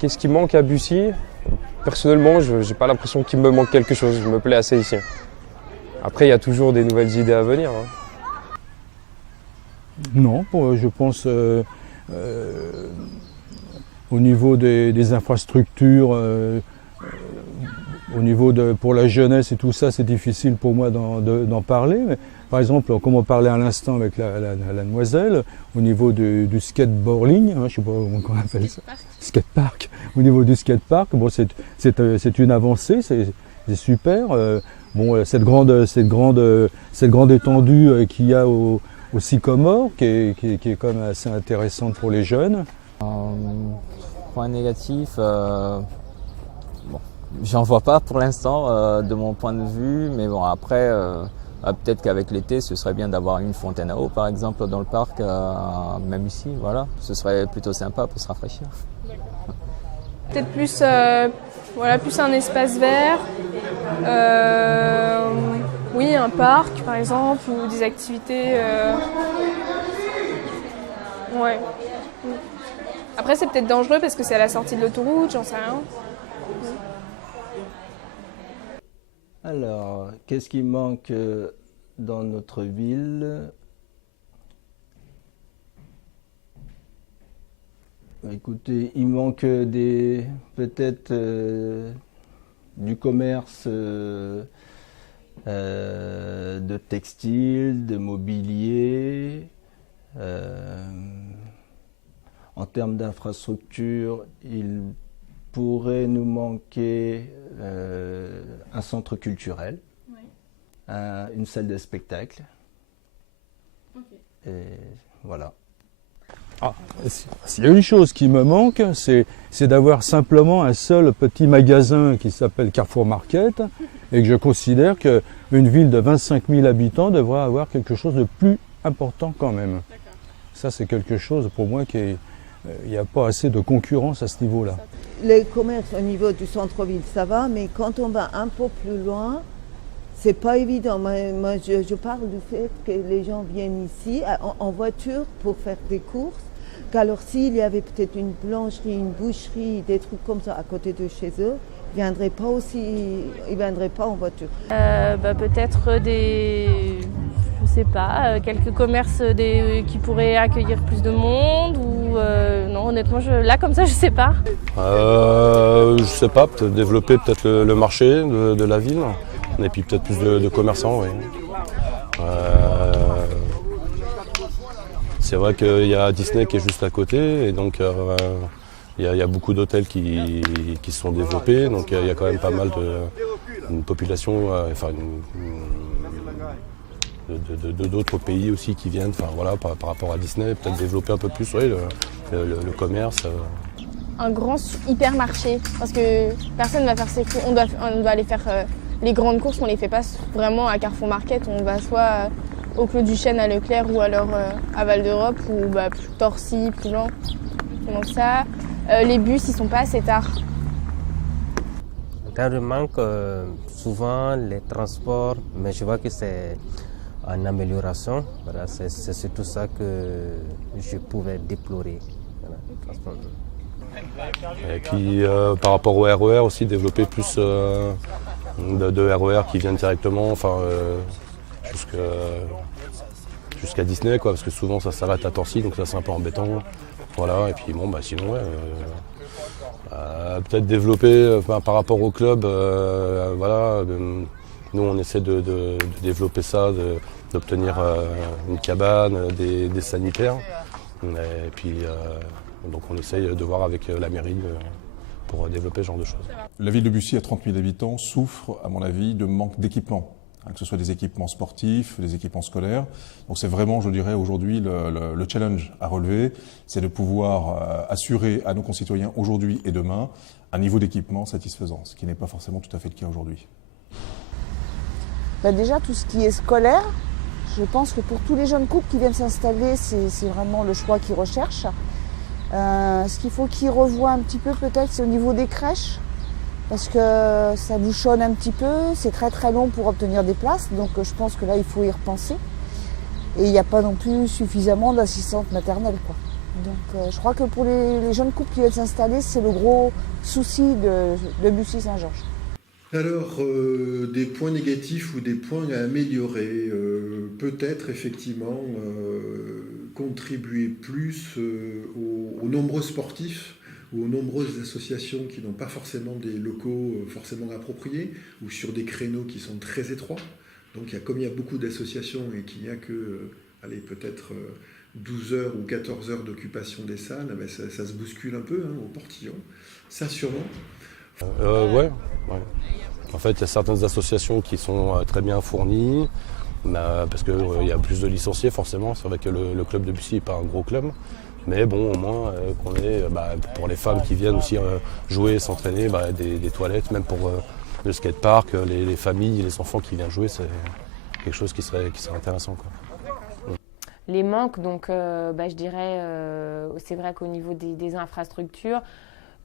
Qu'est-ce qui manque à Bussy? Personnellement, je n'ai pas l'impression qu'il me manque quelque chose. Je me plais assez ici. Après, il y a toujours des nouvelles idées à venir. Non, je pense au niveau des infrastructures, au niveau pour la jeunesse et tout ça, c'est difficile pour moi d'en parler. Mais, par exemple, comme on parlait à l'instant avec la demoiselle, au niveau du skateboarding, je ne sais pas comment on appelle ça, skatepark. Au niveau du skatepark, bon, c'est une avancée, c'est super. Bon, cette grande étendue qu'il y a au Sycomore, qui est quand même assez intéressante pour les jeunes. Point négatif, j'en vois pas pour l'instant de mon point de vue, mais bon après, peut-être qu'avec l'été, ce serait bien d'avoir une fontaine à eau par exemple dans le parc, même ici, voilà, ce serait plutôt sympa pour se rafraîchir. Peut-être plus, plus un espace vert, oui, un parc par exemple, ou des activités. Ouais. Après, c'est peut-être dangereux parce que c'est à la sortie de l'autoroute, j'en sais rien. Alors, qu'est-ce qui manque dans notre ville? Écoutez, il manque peut-être du commerce de textile, de mobilier. En termes d'infrastructure, il pourrait nous manquer un centre culturel, oui. Une salle de spectacle. Okay. Et voilà. S'il y a une chose qui me manque, c'est d'avoir simplement un seul petit magasin qui s'appelle Carrefour Market et que je considère qu'une ville de 25 000 habitants devrait avoir quelque chose de plus important quand même. Ça, c'est quelque chose pour moi il n'y a pas assez de concurrence à ce niveau-là. Les commerces au niveau du centre-ville, ça va, mais quand on va un peu plus loin, c'est pas évident. Moi, je parle du fait que les gens viennent ici en voiture pour faire des courses, qu'alors s'il y avait peut-être une boulangerie, une boucherie, des trucs comme ça à côté de chez eux, ils ne viendraient pas en voiture. Peut-être quelques commerces qui pourraient accueillir plus de monde ou non, honnêtement, là comme ça, je sais pas. Je sais pas, peut-être développer le marché de la ville et puis peut-être plus de commerçants, oui. C'est vrai qu'il y a Disney qui est juste à côté et donc il y a beaucoup d'hôtels qui sont développés, donc il y a quand même pas mal une population, d'autres pays aussi qui viennent, par rapport à Disney, peut-être développer un peu plus le commerce. Un grand hypermarché, parce que personne ne va faire ses courses, on doit aller faire les grandes courses, on ne les fait pas vraiment à Carrefour Market, on va soit au Clos du Chêne à Leclerc ou alors à Val d'Europe ou Torcy, Ploulan. Donc ça, les bus ils sont pas assez tard. Dans le manque, souvent les transports, mais je vois que c'est en amélioration. Voilà, c'est surtout ça que je pouvais déplorer. Voilà. Et puis par rapport au RER aussi, développer plus de RER qui viennent directement jusqu'à Disney, quoi, parce que souvent ça s'arrête à Torcy, donc ça c'est un peu embêtant. Voilà, et puis sinon peut-être développer par rapport au club, nous on essaie de développer ça, d'obtenir une cabane, des sanitaires, et puis donc on essaye de voir avec la mairie pour développer ce genre de choses. La ville de Bussy à 30 000 habitants souffre, à mon avis, de manque d'équipements, que ce soit des équipements sportifs, des équipements scolaires. Donc c'est vraiment, je dirais, aujourd'hui le challenge à relever, c'est de pouvoir assurer à nos concitoyens aujourd'hui et demain un niveau d'équipement satisfaisant, ce qui n'est pas forcément tout à fait le cas aujourd'hui. Déjà, tout ce qui est scolaire, je pense que pour tous les jeunes couples qui viennent s'installer, c'est vraiment le choix qu'ils recherchent. Ce qu'il faut qu'ils revoient un petit peu peut-être, c'est au niveau des crèches, parce que ça bouchonne un petit peu, c'est très très long pour obtenir des places, donc je pense que là il faut y repenser. Et il n'y a pas non plus suffisamment d'assistantes maternelles, quoi. Donc je crois que pour les jeunes couples qui viennent s'installer, c'est le gros souci de Bussy-Saint-Georges. Alors, des points négatifs ou des points à améliorer, peut-être effectivement contribuer plus aux nombreux sportifs ou aux nombreuses associations qui n'ont pas forcément des locaux forcément appropriés ou sur des créneaux qui sont très étroits. Donc comme il y a beaucoup d'associations et qu'il n'y a que, peut-être 12 heures ou 14 heures d'occupation des salles, ça se bouscule un peu au portillon. Ça sûrement. Ouais. En fait, il y a certaines associations qui sont très bien fournies, parce qu'il y a plus de licenciés forcément. C'est vrai que le club de Bussy n'est pas un gros club. Mais bon, au moins qu'on ait, pour les femmes qui viennent aussi jouer, s'entraîner, des toilettes, même pour le skatepark, les familles, les enfants qui viennent jouer, c'est quelque chose qui serait intéressant, quoi. Les manques, donc je dirais, c'est vrai qu'au niveau des infrastructures,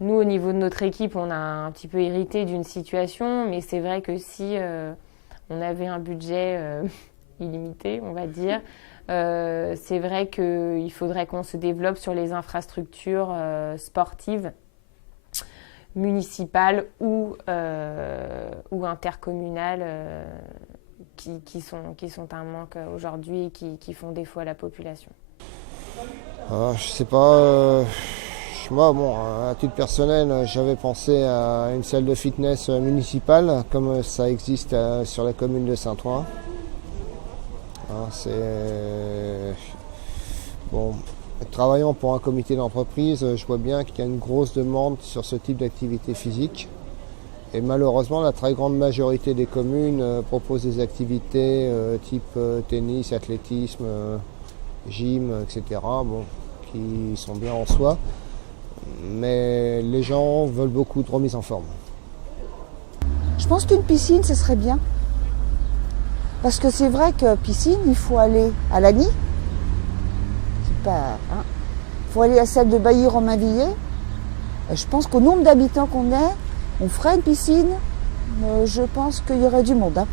nous, au niveau de notre équipe, on a un petit peu hérité d'une situation, mais c'est vrai que si on avait un budget illimité, on va dire, c'est vrai qu'il faudrait qu'on se développe sur les infrastructures sportives, municipales ou intercommunales qui sont un manque aujourd'hui et qui font défaut à la population. Je sais pas. Moi, à titre personnel, j'avais pensé à une salle de fitness municipale, comme ça existe sur la commune de Saint-Ouen. Travaillant pour un comité d'entreprise, je vois bien qu'il y a une grosse demande sur ce type d'activité physique. Et malheureusement, la très grande majorité des communes proposent des activités type tennis, athlétisme, gym, etc., qui sont bien en soi. Mais les gens veulent beaucoup de remise en forme. Je pense qu'une piscine, ce serait bien. Parce que c'est vrai que piscine, il faut aller à Lagny. Il faut aller à celle de Bailly-Romainvilliers. Je pense qu'au nombre d'habitants qu'on est, on ferait une piscine. Je pense qu'il y aurait du monde.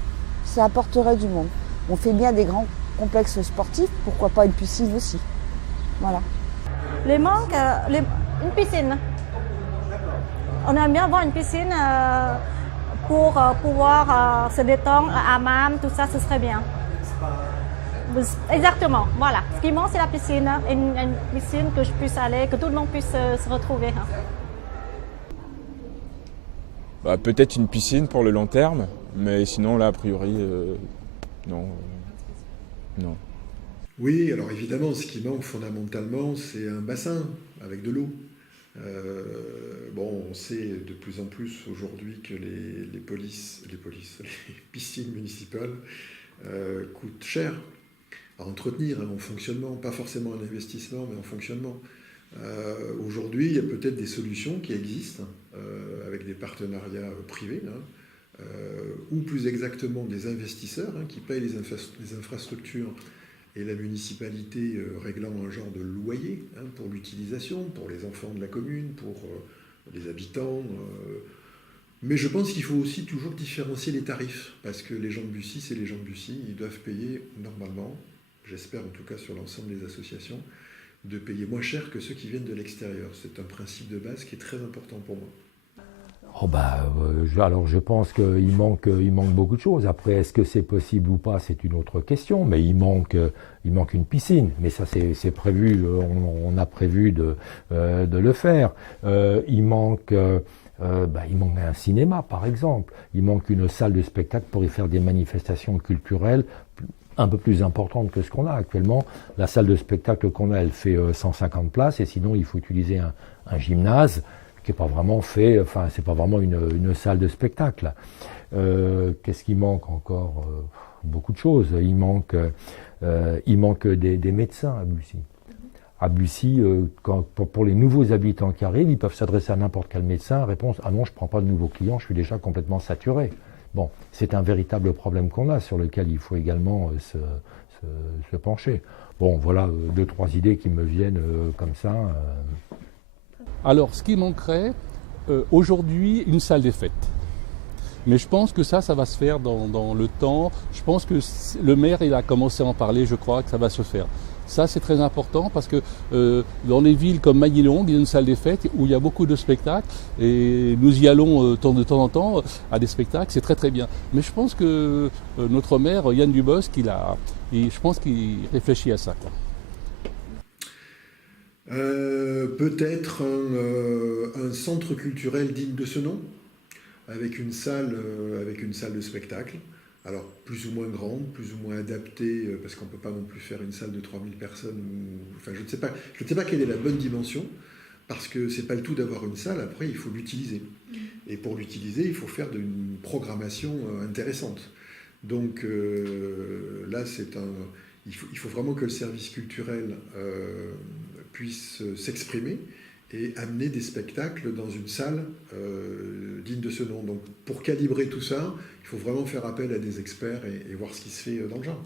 Ça apporterait du monde. On fait bien des grands complexes sportifs, pourquoi pas une piscine aussi. Voilà. Les manques, une piscine. On aime bien avoir une piscine pour pouvoir se détendre, hammam, tout ça, ce serait bien. Exactement, voilà. Ce qui manque, c'est la piscine. Une piscine que je puisse aller, que tout le monde puisse se retrouver. Peut-être une piscine pour le long terme, mais sinon, là, a priori, non. Non. Oui, alors évidemment, ce qui manque fondamentalement, c'est un bassin avec de l'eau. On sait de plus en plus aujourd'hui que les piscines municipales coûtent cher à entretenir, en fonctionnement, pas forcément en investissement, mais en fonctionnement. Aujourd'hui, il y a peut-être des solutions qui existent avec des partenariats privés, ou plus exactement des investisseurs qui payent les infrastructures et la municipalité réglant un genre de loyer pour l'utilisation, pour les enfants de la commune, pour les habitants. Mais je pense qu'il faut aussi toujours différencier les tarifs, parce que les gens de Bussy, c'est les gens de Bussy, ils doivent payer normalement, j'espère en tout cas sur l'ensemble des associations, de payer moins cher que ceux qui viennent de l'extérieur. C'est un principe de base qui est très important pour moi. Alors je pense qu'il manque beaucoup de choses. Après, est-ce que c'est possible ou pas, c'est une autre question. Mais il manque une piscine. Mais ça, c'est prévu. On a prévu de le faire. Il manque un cinéma, par exemple. Il manque une salle de spectacle pour y faire des manifestations culturelles un peu plus importantes que ce qu'on a actuellement. La salle de spectacle qu'on a, elle fait 150 places. Et sinon, il faut utiliser un gymnase qui n'est pas vraiment fait, c'est pas vraiment une salle de spectacle. Qu'est-ce qui manque encore? Beaucoup de choses. Il manque des médecins à Bussy. À Bussy, pour les nouveaux habitants qui arrivent, ils peuvent s'adresser à n'importe quel médecin. Réponse: ah non, je ne prends pas de nouveaux clients, je suis déjà complètement saturé. Bon, c'est un véritable problème qu'on a, sur lequel il faut également se pencher. Bon, voilà 2-3 idées qui me viennent comme ça. Alors, ce qui manquerait, aujourd'hui, une salle des fêtes. Mais je pense que ça va se faire dans le temps. Je pense que le maire, il a commencé à en parler, je crois que ça va se faire. Ça, c'est très important parce que dans les villes comme Maguilongue, il y a une salle des fêtes où il y a beaucoup de spectacles et nous y allons de temps en temps à des spectacles, c'est très très bien. Mais je pense que notre maire, Yann Dubosc, je pense qu'il réfléchit à ça, quoi. Peut-être un centre culturel digne de ce nom, avec une salle de spectacle. Alors, plus ou moins grande, plus ou moins adaptée, parce qu'on ne peut pas non plus faire une salle de 3000 personnes. Enfin, je ne sais pas quelle est la bonne dimension, parce que ce n'est pas le tout d'avoir une salle, après, il faut l'utiliser. Et pour l'utiliser, il faut faire une programmation intéressante. Donc là, il faut vraiment que le service culturel puisse s'exprimer et amener des spectacles dans une salle digne de ce nom. Donc pour calibrer tout ça, il faut vraiment faire appel à des experts et voir ce qui se fait dans le genre.